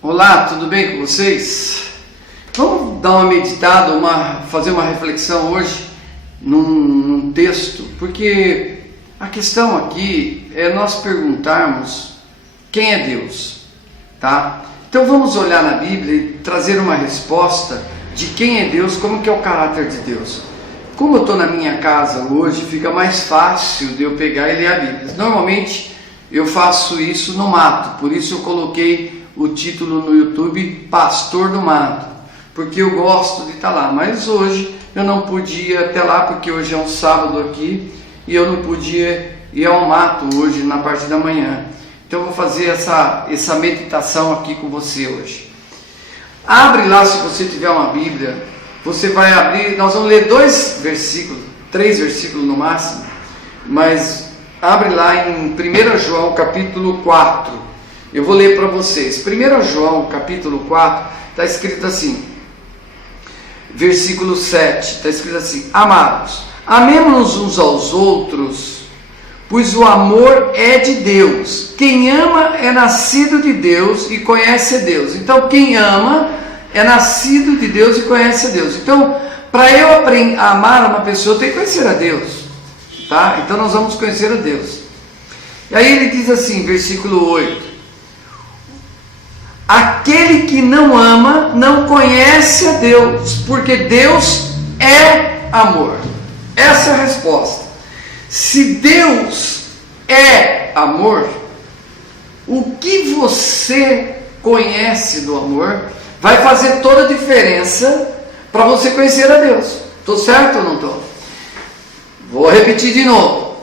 Olá, tudo bem com vocês? Vamos dar uma meditada, fazer uma reflexão hoje num texto, porque a questão aqui é nós perguntarmos quem é Deus, tá? Então vamos olhar na Bíblia e trazer uma resposta de quem é Deus, como que é o caráter de Deus. Como eu estou na minha casa hoje, fica mais fácil de eu pegar e ler a Bíblia. Normalmente eu faço isso no mato, por isso eu coloquei o título no YouTube Pastor do Mato, porque eu gosto de estar lá, mas hoje eu não podia até lá, porque hoje é um sábado aqui, e eu não podia ir ao mato hoje na parte da manhã. Então eu vou fazer essa meditação aqui com você hoje. Abre lá, se você tiver uma Bíblia, você vai abrir, nós vamos ler 2 versículos, 3 versículos no máximo, mas abre lá em 1 João capítulo 4, eu vou ler para vocês. 1 João capítulo 4, está escrito assim, versículo 7, está escrito assim: Amados, amemo-nos uns aos outros, pois o amor é de Deus. Quem ama é nascido de Deus e conhece a Deus. Então quem ama é nascido de Deus e conhece a Deus. Então, para eu aprender a amar uma pessoa, eu tenho que conhecer a Deus, tá? Então nós vamos conhecer a Deus. E aí ele diz assim, versículo 8: Aquele que não ama não conhece a Deus, porque Deus é amor. Essa é a resposta. Se Deus é amor, o que você conhece do amor vai fazer toda a diferença para você conhecer a Deus. Estou certo ou não estou? Vou repetir de novo.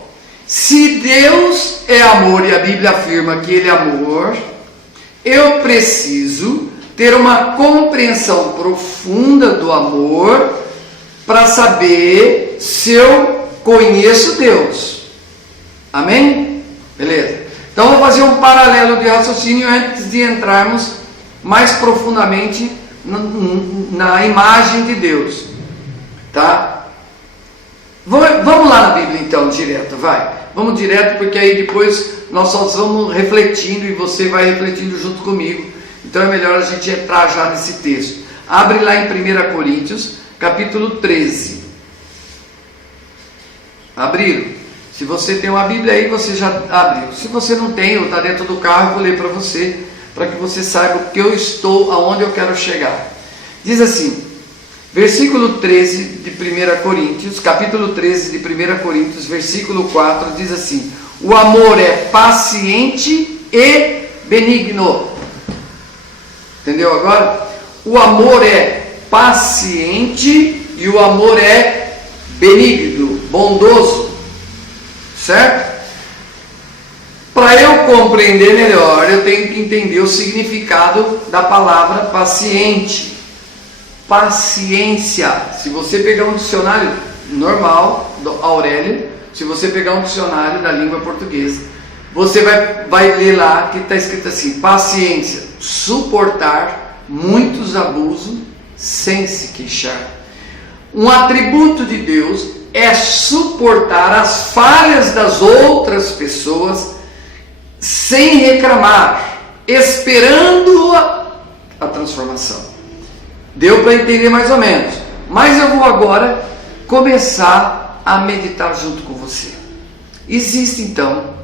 Se Deus é amor e a Bíblia afirma que Ele é amor, eu preciso ter uma compreensão profunda do amor para saber se eu conheço Deus. Amém? Beleza. Então vou fazer um paralelo de raciocínio antes de entrarmos mais profundamente na imagem de Deus. Tá? Vamos lá na Bíblia então, direto, vai. Vamos direto, porque aí depois nós só vamos refletindo e você vai refletindo junto comigo. Então é melhor a gente entrar já nesse texto. Abre lá em 1 Coríntios, capítulo 13. Abriram? Se você tem uma Bíblia aí, você já abriu. Se você não tem, ou está dentro do carro, eu vou ler para você, para que você saiba o que eu estou, aonde eu quero chegar. Diz assim, versículo 13 de 1 Coríntios, capítulo 13 de 1 Coríntios, versículo 4, diz assim: O amor é paciente e benigno. Entendeu agora? O amor é paciente e o amor é benigno, bondoso. Certo? Para eu compreender melhor, eu tenho que entender o significado da palavra paciente. Paciência. Se você pegar um dicionário normal, do Aurélio, se você pegar um dicionário da língua portuguesa, você vai ler lá que está escrito assim: paciência, suportar muitos abusos sem se queixar. Um atributo de Deus é suportar as falhas das outras pessoas sem reclamar, esperando a transformação. Deu para entender mais ou menos, mas eu vou agora começar a meditar junto com você. Existem então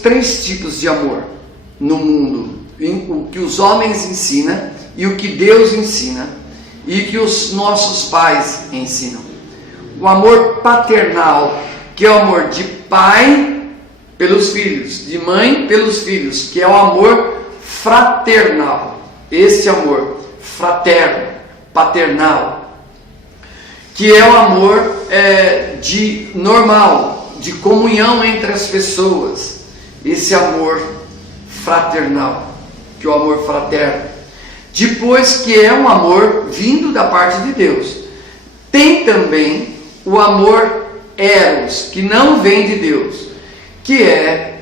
3 tipos de amor no mundo: o que os homens ensinam e o que Deus ensina e que os nossos pais ensinam. O amor paternal, que é o amor de pai pelos filhos, de mãe pelos filhos, que é o amor fraternal. Esse amor fraterno, paternal, que é o amor de normal, de comunhão entre as pessoas. Esse amor fraternal, que é o amor fraterno. Depois, que é um amor vindo da parte de Deus. Tem também o amor eros, que não vem de Deus, que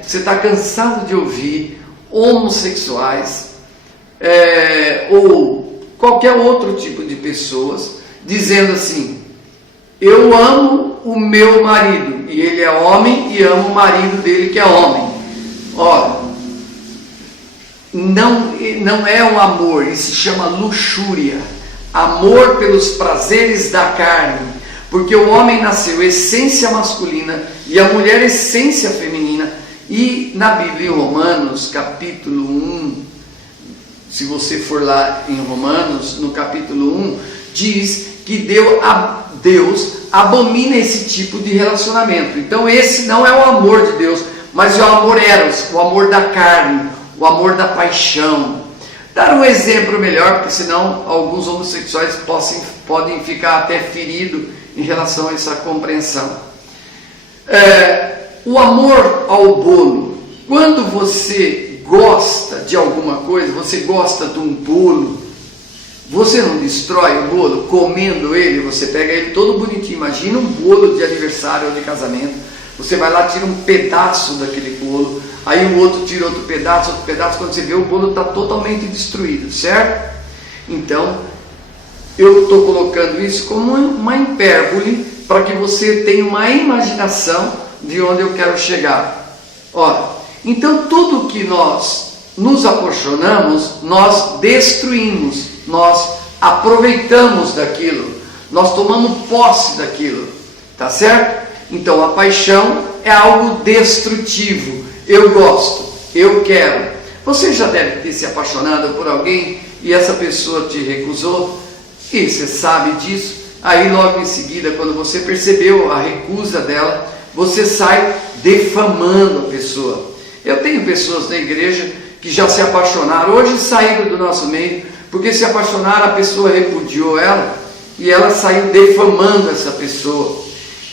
você está cansado de ouvir homossexuais ou qualquer outro tipo de pessoas dizendo assim: eu amo o meu marido, e ele é homem, e amo o marido dele que é homem. Olha, não é um amor, isso se chama luxúria, amor pelos prazeres da carne, porque o homem nasceu essência masculina e a mulher essência feminina. E na Bíblia, em Romanos, capítulo 1, se você for lá em Romanos, no capítulo 1, diz que Deus abomina esse tipo de relacionamento. Então esse não é o amor de Deus, mas é o amor eros, o amor da carne, o amor da paixão. Dar um exemplo melhor, porque senão alguns homossexuais podem ficar até feridos em relação a essa compreensão. O amor ao bolo. Quando você gosta de alguma coisa, você gosta de um bolo, você não destrói o bolo comendo ele, você pega ele todo bonitinho. Imagina um bolo de aniversário ou de casamento, você vai lá, tira um pedaço daquele bolo, aí o outro tira outro pedaço, quando você vê o bolo está totalmente destruído, certo? Então, eu estou colocando isso como uma hipérbole para que você tenha uma imaginação de onde eu quero chegar. Ora, então tudo que nós nos apaixonamos, nós destruímos, nós aproveitamos daquilo, nós tomamos posse daquilo, tá certo? Então a paixão é algo destrutivo. Eu gosto, eu quero. Você já deve ter se apaixonado por alguém e essa pessoa te recusou, e você sabe disso. Aí logo em seguida, quando você percebeu a recusa dela, você sai defamando a pessoa. Eu tenho pessoas na igreja que já se apaixonaram, hoje saíram do nosso meio, porque se apaixonaram, a pessoa repudiou ela, e ela saiu defamando essa pessoa.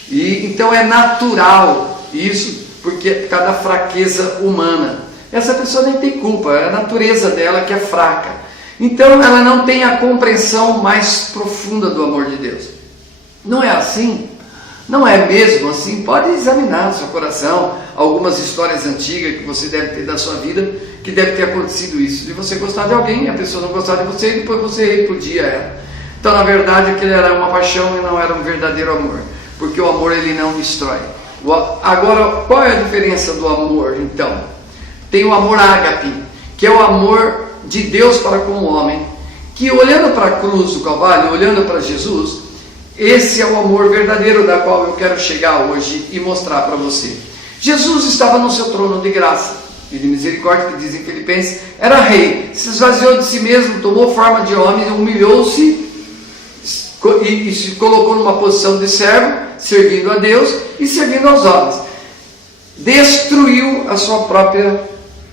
E então é natural isso, porque cada fraqueza humana. Essa pessoa nem tem culpa, é a natureza dela que é fraca. Então ela não tem a compreensão mais profunda do amor de Deus. Não é assim? Não é mesmo assim? Pode examinar no seu coração algumas histórias antigas que você deve ter da sua vida, que deve ter acontecido isso, de você gostar de alguém, a pessoa não gostar de você e depois você repudia ela. Então na verdade aquilo era uma paixão e não era um verdadeiro amor, porque o amor ele não destrói. Agora, qual é a diferença do amor então? Tem o amor ágape, que é o amor de Deus para com o homem, que olhando para a cruz do Calvário, olhando para Jesus, esse é o amor verdadeiro da qual eu quero chegar hoje e mostrar para você. Jesus estava no seu trono de graça e de misericórdia, que dizem Filipenses, era rei, se esvaziou de si mesmo, tomou forma de homem, humilhou-se e se colocou numa posição de servo, servindo a Deus e servindo aos homens. Destruiu a sua própria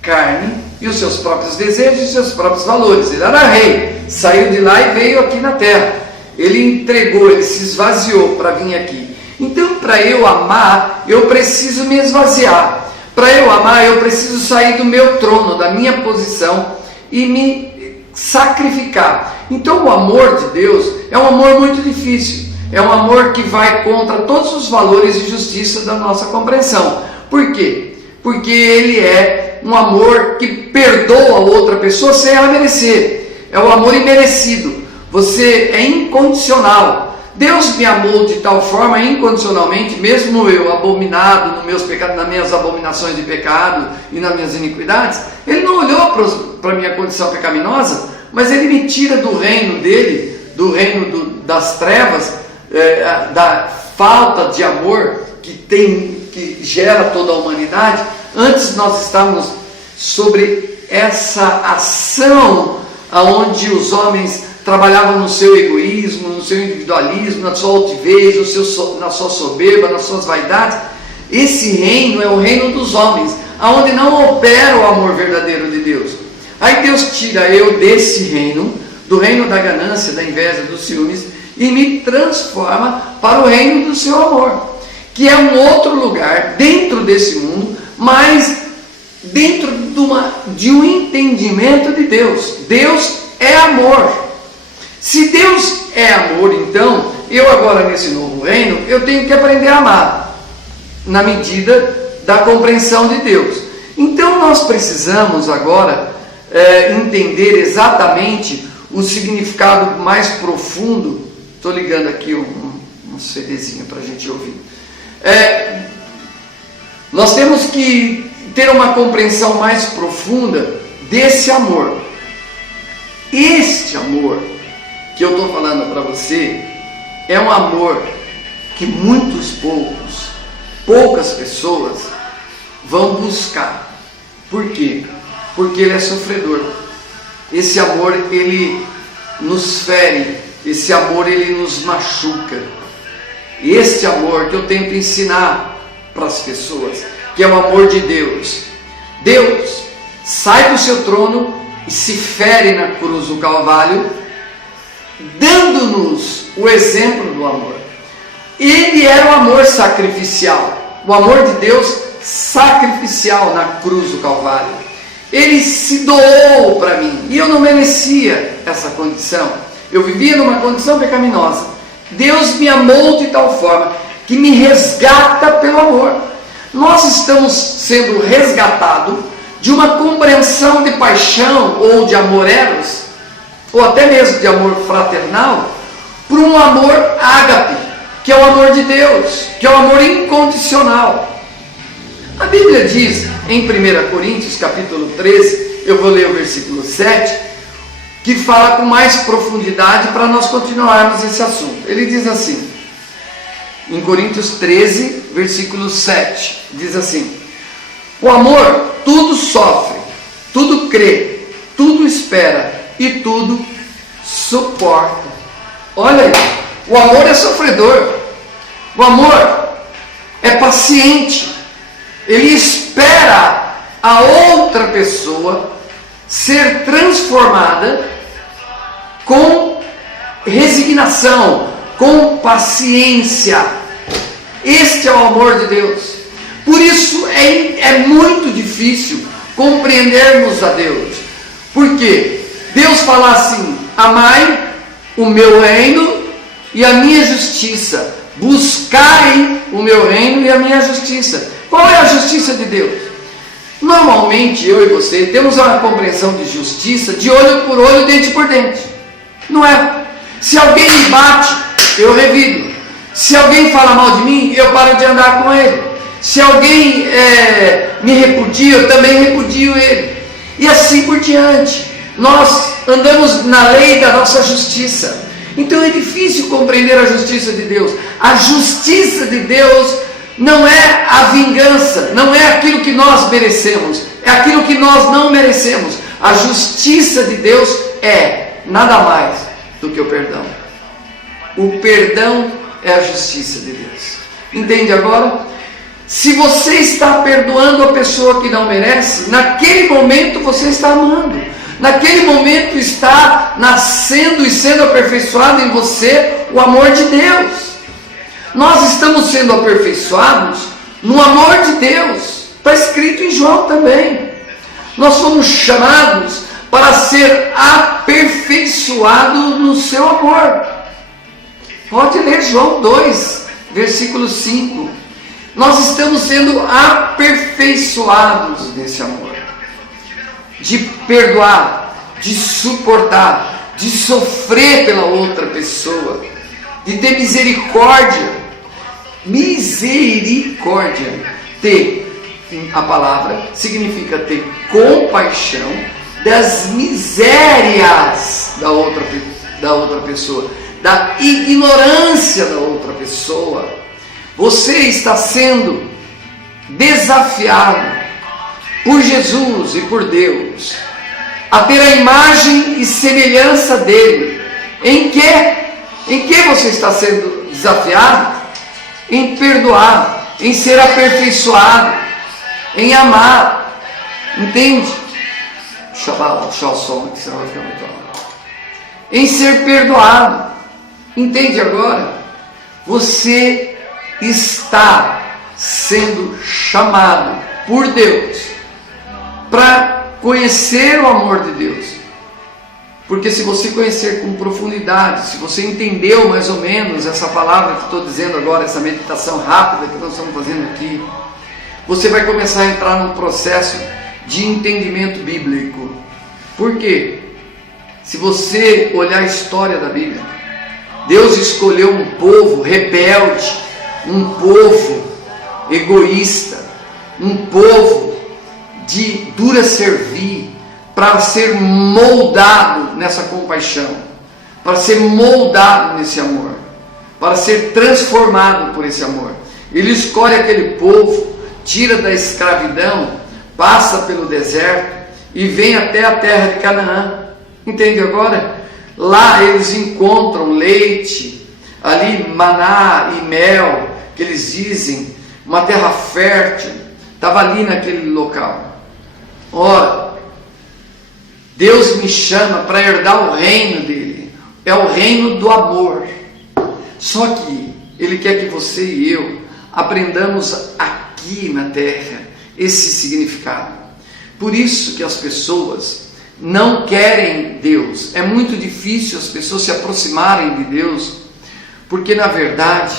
carne e os seus próprios desejos e os seus próprios valores. Ele era rei, saiu de lá e veio aqui na terra. Ele entregou, ele se esvaziou para vir aqui. Então, para eu amar, eu preciso me esvaziar. Para eu amar, eu preciso sair do meu trono, da minha posição e me sacrificar. Então, o amor de Deus é um amor muito difícil. É um amor que vai contra todos os valores de justiça da nossa compreensão. Por quê? Porque ele é um amor que perdoa a outra pessoa sem ela merecer. É o amor imerecido. Você é incondicional. Deus me amou de tal forma incondicionalmente, mesmo eu abominado nos meus pecados, nas minhas abominações de pecado e nas minhas iniquidades. Ele não olhou para a minha condição pecaminosa, mas ele me tira do reino dele, do reino das trevas, da falta de amor que gera toda a humanidade. Antes nós estávamos sobre essa ação onde os homens trabalhavam no seu egoísmo, no seu individualismo, na sua altivez, na sua soberba, nas suas vaidades. Esse reino é o reino dos homens, onde não opera o amor verdadeiro de Deus. Aí Deus tira eu desse reino, do reino da ganância, da inveja, dos ciúmes, e me transforma para o reino do seu amor, que é um outro lugar dentro desse mundo, mas dentro de um entendimento de Deus. Deus é amor. Se Deus é amor, então, eu agora nesse novo reino, eu tenho que aprender a amar, na medida da compreensão de Deus. Então nós precisamos agora entender exatamente o significado mais profundo. Estou ligando aqui um CDzinho para a gente ouvir. Nós temos que ter uma compreensão mais profunda desse amor. Este amor que eu estou falando para você é um amor que poucas pessoas vão buscar. Por quê? Porque ele é sofredor. Esse amor, ele nos fere. Esse amor, ele nos machuca. Este amor que eu tento ensinar para as pessoas, que é o amor de Deus. Deus sai do seu trono e se fere na cruz do Calvário, dando-nos o exemplo do amor. Ele era o amor sacrificial, o amor de Deus sacrificial na cruz do Calvário. Ele se doou para mim e eu não merecia essa condição. Eu vivia numa condição pecaminosa. Deus me amou de tal forma que me resgata pelo amor. Nós estamos sendo resgatados de uma compreensão de paixão ou de amor eros, ou até mesmo de amor fraternal, por um amor ágape, que é o amor de Deus, que é o amor incondicional. A Bíblia diz em 1 Coríntios capítulo 13, eu vou ler o versículo 7, que fala com mais profundidade para nós continuarmos esse assunto. Ele diz assim, em Coríntios 13, versículo 7, diz assim: o amor tudo sofre, tudo crê, tudo espera e tudo suporta. Olha aí, o amor é sofredor, o amor é paciente, ele espera a outra pessoa ser transformada com resignação, com paciência. Este é o amor de Deus. Por isso é muito difícil compreendermos a Deus. Porque Deus fala assim: amai o meu reino e a minha justiça. Buscai o meu reino e a minha justiça. Qual é a justiça de Deus? Normalmente eu e você temos uma compreensão de justiça de olho por olho, dente por dente. Não é? Se alguém me bate, eu revido. Se alguém fala mal de mim, eu paro de andar com ele. Se alguém me repudia, eu também repudio ele. E assim por diante. Nós andamos na lei da nossa justiça. Então é difícil compreender a justiça de Deus. A justiça de Deus não é a vingança, não é aquilo que nós merecemos, é aquilo que nós não merecemos. A justiça de Deus é nada mais do que o perdão. O perdão é a justiça de Deus. Entende agora? Se você está perdoando a pessoa que não merece, naquele momento você está amando. Naquele momento está nascendo e sendo aperfeiçoado em você o amor de Deus. Nós estamos sendo aperfeiçoados no amor de Deus. Está escrito em João também. Nós somos chamados para ser aperfeiçoados no seu amor. Pode ler João 2, versículo 5. Nós estamos sendo aperfeiçoados nesse amor. De perdoar, de suportar, de sofrer pela outra pessoa, de ter misericórdia. Misericórdia, ter, a palavra significa ter compaixão das misérias da outra pessoa, da ignorância da outra pessoa. Você está sendo desafiado por Jesus e por Deus a ter a imagem e semelhança dele. Em que você está sendo desafiado? Em perdoar, em ser aperfeiçoado, em amar. Entende? Deixa eu baixar o som aqui, senão vai ficar muito alto. Em ser perdoado. Entende agora? Você está sendo chamado por Deus para conhecer o amor de Deus. Porque se você conhecer com profundidade, se você entendeu mais ou menos essa palavra que estou dizendo agora, essa meditação rápida que nós estamos fazendo aqui, você vai começar a entrar num processo de entendimento bíblico. Por quê? Se você olhar a história da Bíblia, Deus escolheu um povo rebelde, um povo egoísta, um povo de dura servir, para ser moldado nessa compaixão, para ser moldado nesse amor, para ser transformado por esse amor. Ele escolhe aquele povo, tira da escravidão, passa pelo deserto e vem até a terra de Canaã. Entende agora? Lá eles encontram leite, ali maná e mel, que eles dizem, uma terra fértil, estava ali naquele local. Ora, Deus me chama para herdar o reino dele, é o reino do amor. Só que Ele quer que você e eu aprendamos aqui na terra esse significado. Por isso que as pessoas não querem Deus. É muito difícil as pessoas se aproximarem de Deus, porque na verdade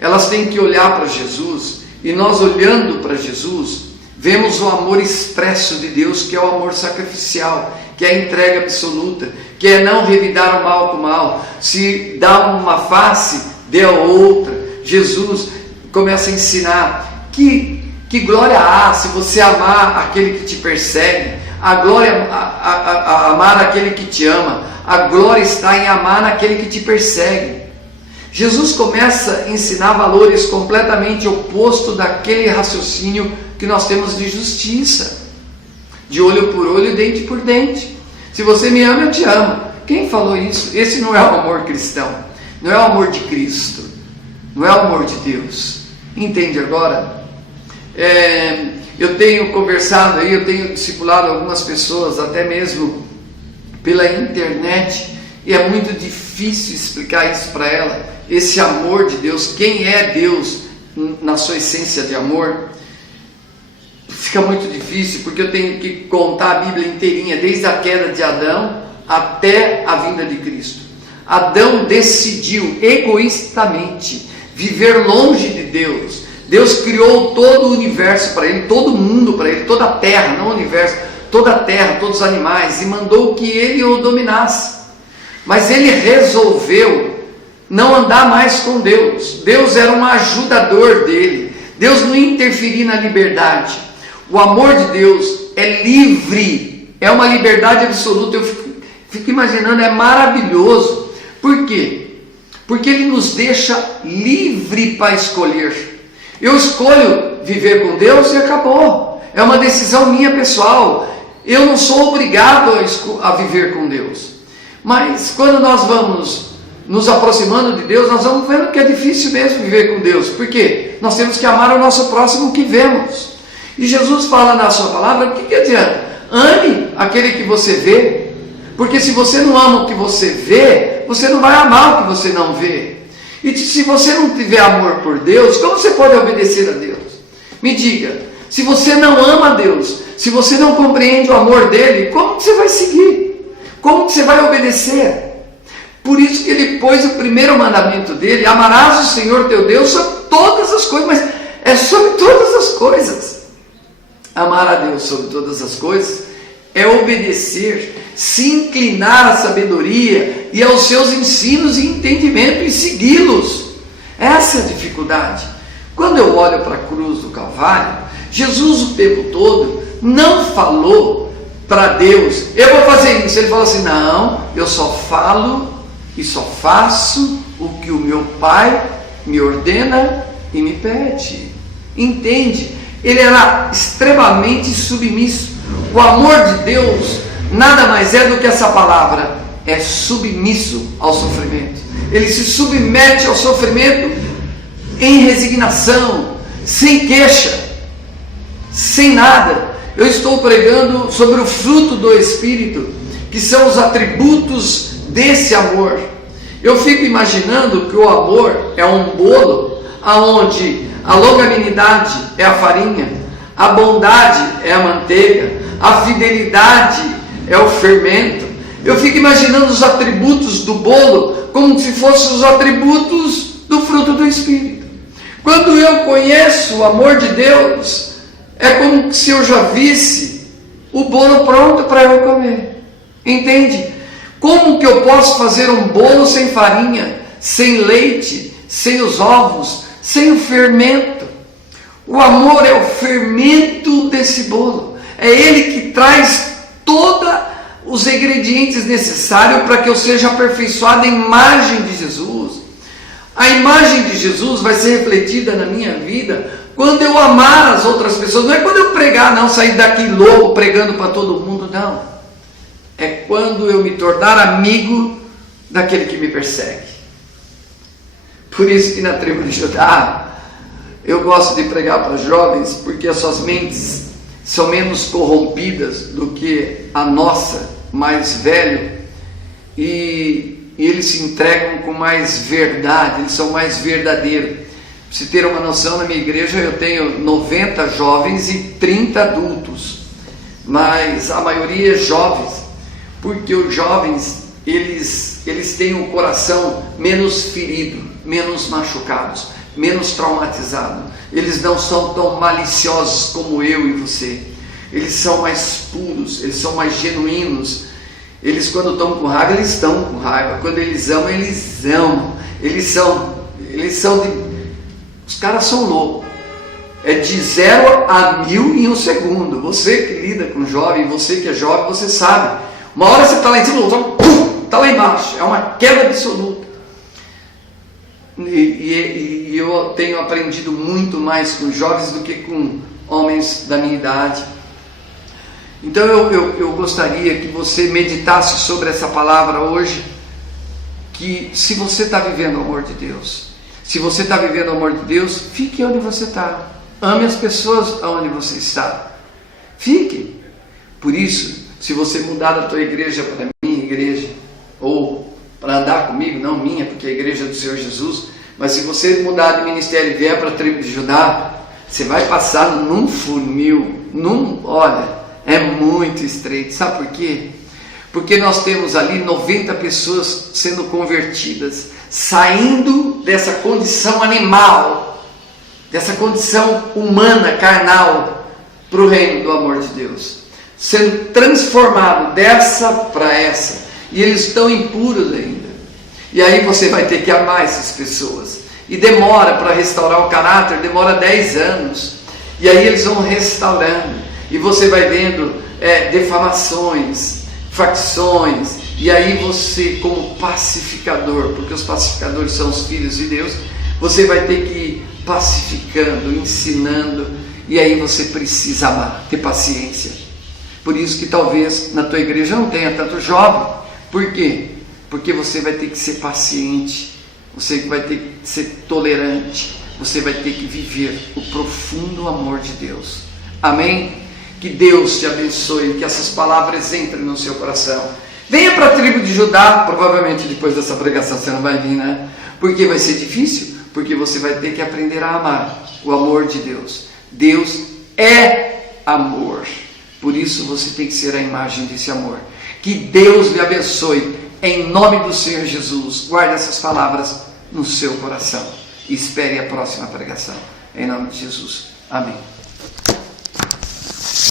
elas têm que olhar para Jesus, e nós olhando para Jesus vemos o amor expresso de Deus, que é o amor sacrificial, que é a entrega absoluta, que é não revidar o mal com o mal. Se dá uma face, dê a outra. Jesus começa a ensinar que glória há se você amar aquele que te persegue, a glória a amar aquele que te ama, a glória está em amar aquele que te persegue. Jesus começa a ensinar valores completamente opostos daquele raciocínio que nós temos de justiça, de olho por olho, dente por dente. Se você me ama, eu te amo. Quem falou isso? Esse não é o amor cristão, não é o amor de Cristo, não é o amor de Deus. Entende agora? Eu tenho conversado aí, eu tenho discipulado algumas pessoas, até mesmo pela internet, e é muito difícil explicar isso para ela, esse amor de Deus, quem é Deus na sua essência de amor. Fica muito difícil, porque eu tenho que contar a Bíblia inteirinha, desde a queda de Adão até a vinda de Cristo. Adão decidiu egoístamente viver longe de Deus. Deus criou todo o universo para ele, todo mundo para ele, toda a terra, não o universo, toda a terra, todos os animais, e mandou que ele o dominasse. Mas ele resolveu não andar mais com Deus. Deus era um ajudador dele. Deus não interferia na liberdade. O amor de Deus é livre, é uma liberdade absoluta. Eu fico imaginando, é maravilhoso. Por quê? Porque Ele nos deixa livre para escolher. Eu escolho viver com Deus e acabou. É uma decisão minha pessoal. Eu não sou obrigado a viver com Deus. Mas quando nós vamos nos aproximando de Deus, nós vamos vendo que é difícil mesmo viver com Deus. Por quê? Nós temos que amar o nosso próximo que vemos. E Jesus fala na sua palavra, o que adianta? Ame aquele que você vê, porque se você não ama o que você vê, você não vai amar o que você não vê. E se você não tiver amor por Deus, como você pode obedecer a Deus? Me diga, se você não ama a Deus, se você não compreende o amor dele, como que você vai seguir? Como que você vai obedecer? Por isso que ele pôs o primeiro mandamento dele: amarás o Senhor teu Deus sobre todas as coisas. Mas é sobre todas as coisas. Amar a Deus sobre todas as coisas é obedecer, se inclinar à sabedoria e aos seus ensinos e entendimento e segui-los. Essa é a dificuldade. Quando eu olho para a cruz do Calvário, Jesus o tempo todo não falou para Deus: eu vou fazer isso. Ele falou assim: não, eu só falo e só faço o que o meu Pai me ordena e me pede. Entende? Ele era extremamente submisso. O amor de Deus nada mais é do que essa palavra: é submisso ao sofrimento. Ele se submete ao sofrimento em resignação, sem queixa, sem nada. Eu estou pregando sobre o fruto do Espírito, que são os atributos desse amor. Eu fico imaginando que o amor é um bolo aonde a longanimidade é a farinha, a bondade é a manteiga, a fidelidade é o fermento. Eu fico imaginando os atributos do bolo como se fossem os atributos do fruto do Espírito. Quando eu conheço o amor de Deus, é como se eu já visse o bolo pronto para eu comer. Entende? Como que eu posso fazer um bolo sem farinha, sem leite, sem os ovos, sem o fermento? O amor é o fermento desse bolo. É ele que traz todos os ingredientes necessários para que eu seja aperfeiçoado à imagem de Jesus. A imagem de Jesus vai ser refletida na minha vida quando eu amar as outras pessoas. Não é quando eu pregar, não, sair daqui louco pregando para todo mundo, não. É quando eu me tornar amigo daquele que me persegue. Por isso que na tribo de Judá, eu gosto de pregar para jovens, porque as suas mentes são menos corrompidas do que a nossa, mais velho, e eles se entregam com mais verdade, eles são mais verdadeiros. Para você ter uma noção, na minha igreja eu tenho 90 jovens e 30 adultos, mas a maioria é jovens, porque os jovens, eles têm um coração menos ferido, menos machucados, menos traumatizado. Eles não são tão maliciosos como eu e você. Eles são mais puros, eles são mais genuínos. Eles, quando estão com raiva, eles estão com raiva. Quando eles amam, eles amam. Os caras são loucos. É de 0 a 1000 em um segundo. Você que lida com jovem, você que é jovem, você sabe. Uma hora você está lá em cima, outra está lá embaixo. É uma queda absoluta. E eu tenho aprendido muito mais com jovens do que com homens da minha idade. Então eu gostaria que você meditasse sobre essa palavra hoje, que se você está vivendo o amor de Deus, se você está vivendo o amor de Deus, fique onde você está, ame as pessoas onde você está, fique. Por isso, se você mudar da tua igreja para a minha igreja, ou para andar comigo, não minha, porque a igreja é do Senhor Jesus, mas se você mudar de ministério e vier para a tribo de Judá, você vai passar num funil, olha, é muito estreito. Sabe por quê? Porque nós temos ali 90 pessoas sendo convertidas, saindo dessa condição animal, dessa condição humana, carnal, para o reino do amor de Deus, sendo transformado dessa para essa, e eles estão impuros ainda. E aí você vai ter que amar essas pessoas, e demora para restaurar o caráter, demora 10 anos, e aí eles vão restaurando, e você vai vendo defamações, facções, e aí você, como pacificador, porque os pacificadores são os filhos de Deus, você vai ter que ir pacificando, ensinando, e aí você precisa amar, ter paciência. Por isso que talvez na tua igreja não tenha tanto jovem. Por quê? Porque você vai ter que ser paciente, você vai ter que ser tolerante, você vai ter que viver o profundo amor de Deus. Amém? Que Deus te abençoe, que essas palavras entrem no seu coração. Venha para a tribo de Judá. Provavelmente depois dessa pregação você não vai vir, né? Porque vai ser difícil, porque você vai ter que aprender a amar o amor de Deus. Deus é amor, por isso você tem que ser a imagem desse amor. Que Deus lhe abençoe, em nome do Senhor Jesus. Guarde essas palavras no seu coração e espere a próxima pregação, em nome de Jesus. Amém.